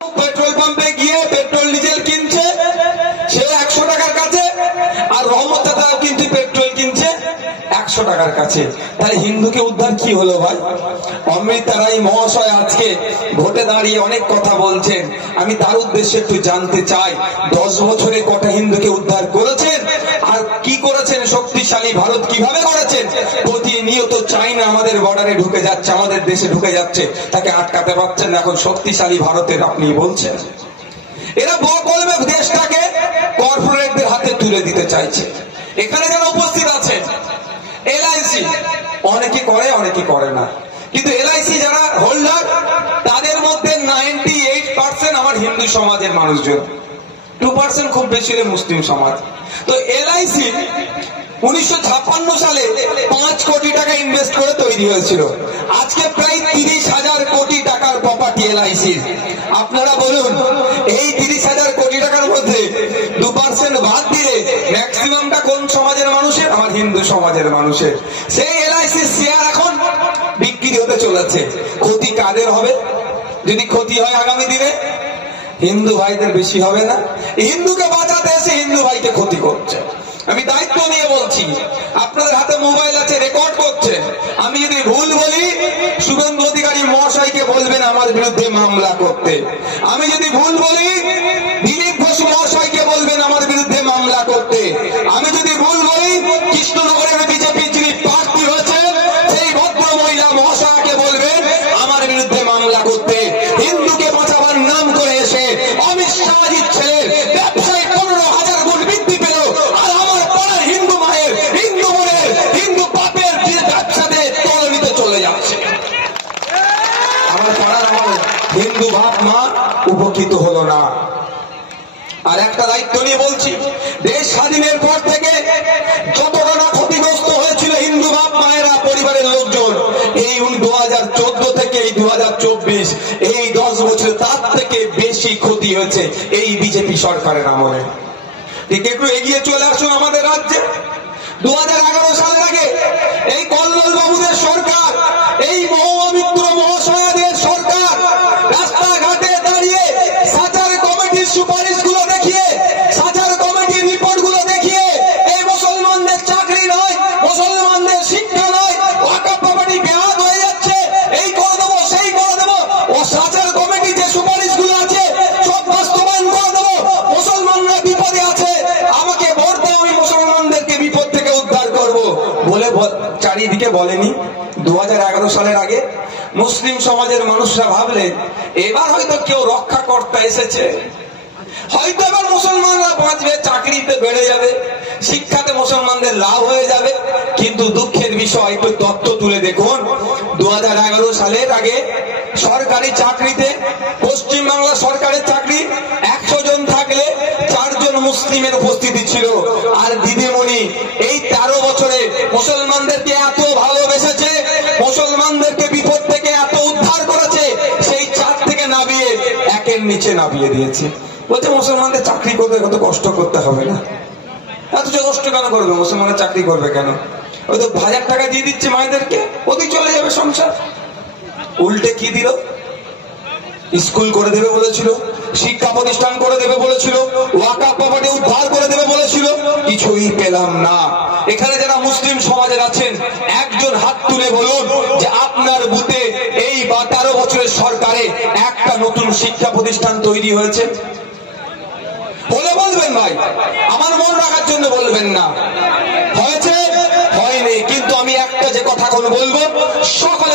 Petrol পাম্পে গিয়ে petrol diesel কিনছে সে 100 টাকার কাছে, আর রহমত দাদা কিন্তু পেট্রোল কিনছে 100 টাকার কাছে। তাহলে হিন্দুকে উদ্ধার কি হলো ভাই? অমৃতা রায় মহাশয় আজকে ভোটে দাঁড়িয়ে অনেক কথা বলছেন, আমি তার উদ্দেশ্যে একটু জানতে চাই 10 বছরে কটা হিন্দুকে উদ্ধার করেছেন আর কি করেছেন? শক্তিশালী ভারত কিভাবে করেছেন? প্রতিনিয়ত চাইনা আমাদের বর্ডারে ঢুকে যাচ্ছে, আমাদের দেশে ঢুকে যাচ্ছে, তাকে আটকাতে পারছেন না। এখন শক্তিশালী ভারতের আপনি বলছেন এরা বকলমে দেশটাকে কর্পোরেটদের হাতে তুলে দিতে চাইছে। এখানে যারা উপস্থিত আছেন এলআইসি অনেকে করে অনেকে করে না, কিন্তু এলআইসি যারা হোল্ডার তাদের মধ্যে 98% আমার হিন্দু সমাজের মানুষজন, 2% খুব বেশি হলে মুসলিম সমাজ। তো এলআইসি 1956 সালে 5 কোটি টাকা ইনভেস্ট করে তৈরি হয়েছিল, আজকে প্রায় 30,000 কোটি টাকার প্রপার্টি এলআইসি। আপনারা বলুন এই 30,000 কোটি টাকার মধ্যে 2% বাদ দিলে ম্যাক্সিমামটা কোন সমাজের মানুষের? আমার হিন্দু সমাজের মানুষের। সেই এলআইসি শেয়ার এখন বিক্রি হতে চলেছে। ক্ষতি কাদের হবে? যদি ক্ষতি হয় আগামী দিনে হিন্দু ভাইদের বেশি হবে না? হিন্দুকে বাঁচাতে এসে হিন্দু ভাইকে ক্ষতি করছে। আমি দায়িত্ব নিয়ে বলছি, আপনাদের হাতে মোবাইল আছে, রেকর্ড করছেন। আমি যদি ভুল বলি শুভেন্দু অধিকারী মহাশয়কে বলবেন আমার বিরুদ্ধে মামলা করতে। আমি যদি ভুল বলি দিলীপ ঘোষ মহাশয়কে বলবেন আমার বিরুদ্ধে মামলা করতে। আমি যদি ভুল বলি কৃষ্ণনগরের বিজেপি যিনি প্রার্থী হয়েছে সেই ভদ্র মহিলা মহাশয়কে বলবেন আমার বিরুদ্ধে মামলা করতে। হিন্দুকে বাঁচাবার নাম করে এসে অমিত শাহজির ছেলের ব্যবসায় 15,000 গুণ বৃদ্ধি পেল, আর আমার পাড়ার হিন্দু মায়ের, হিন্দু বোনের, হিন্দু বাপের ব্যবসাতে তল নিতে চলে যাচ্ছে। আমার পাড়ার আমার হিন্দু বাপ মা উপকৃত হলো না। আর একটা দায়িত্ব নিয়ে বলছি, দেশ স্বাধীনের পর থেকে যতটা না ক্ষতিগ্রস্ত হয়েছিল হিন্দু বাপ মায়েরা, পরিবারের লোকজন, এই 2014 থেকে এই 2024 এই 10 বছর তার থেকে বেশি ক্ষতি হয়েছে এই বিজেপি সরকারের আমলে। ঠিক একটু এগিয়ে চলে আসুন আমাদের রাজ্যে। 2011 সালের আগে এই কল্লোল বাবুদের সরকার, এই মহামিত্র মহাশয়দের সরকার রাস্তাঘাটে দাঁড়িয়ে সাচার কমিটির সুপারিশ গুলো দেখিয়ে, সাচার কমিটির রিপোর্ট গুলো দেখিয়ে এই মুসলমানদের চাকরি নয়, মুসলমানদের শিক্ষা নয়, ওয়াকফ প্রপার্টি বেহাত হয়ে যাচ্ছে, এই করে দেবো সেই করে দেবো, ও সাচার কমিটি যে সুপারিশ গুলো আছে সব বাস্তবায়ন করে দেবো, মুসলমানরা বিপদে আছে, আমাকে ভোট দাও, আমি মুসলমানদেরকে বিপদ থেকে উদ্ধার করবো বলে চারিদিকে বলেনি। 2011 সালের আগে মুসলিম সমাজের মানুষরা ভাবলেন এবার হয়তো কেউ রক্ষাকর্তা এসেছে, হয়তো এবার মুসলমানরা বাঁচবে, চাকরিতে বেড়ে যাবে, শিক্ষাতে মুসলমানদের লাভ হয়ে যাবে। কিন্তু দুঃখের বিষয়, একটু তথ্য তুলে দেখুন, 2011 সালের আগে সরকারি চাকরিতে, পশ্চিমবাংলা সরকারের চাকরি 100 জন থাকলে 4 জন মুসলিমের উপস্থিতি ছিল। আর দিদিমণি এই 13 বছরে মুসলমানদেরকে এত ভালোবেসেছে, মুসলমানদেরকে বিপদ থেকে এত উদ্ধার করেছে, সেই 4 থেকে নামিয়ে 1-এর নিচে নামিয়ে দিয়েছে। বলছে মুসলমানদের চাকরি করবে, কত কষ্ট করতে হবে না। এত কষ্ট কেন করবে? মুসলমানের চাকরি করবে কেন? ওই তো 1000 টাকা দিয়ে দিচ্ছে মায়েদেরকে, ওদিক চলে যাবে সংসার। উল্টে কি দিল? স্কুল করে দেবে বলেছিল, শিক্ষা প্রতিষ্ঠান করে দেবে বলেছিল, ওয়াকফ প্রপার্টি উদ্ধার করে দেবে বলেছিল, কিছুই পেলাম না। এখানে যারা মুসলিম সমাজের আছেন একজন হাত তুলে বলুন যে আপনার বুথে এই 13 বছরের সরকারে একটা নতুন শিক্ষা প্রতিষ্ঠান তৈরি হয়েছে? বলে বলবেন ভাই, আমার মন রাখার জন্য বলবেন না। হয়েছে? হয়নি। কিন্তু আমি একটা যে কথা বলবো, সকল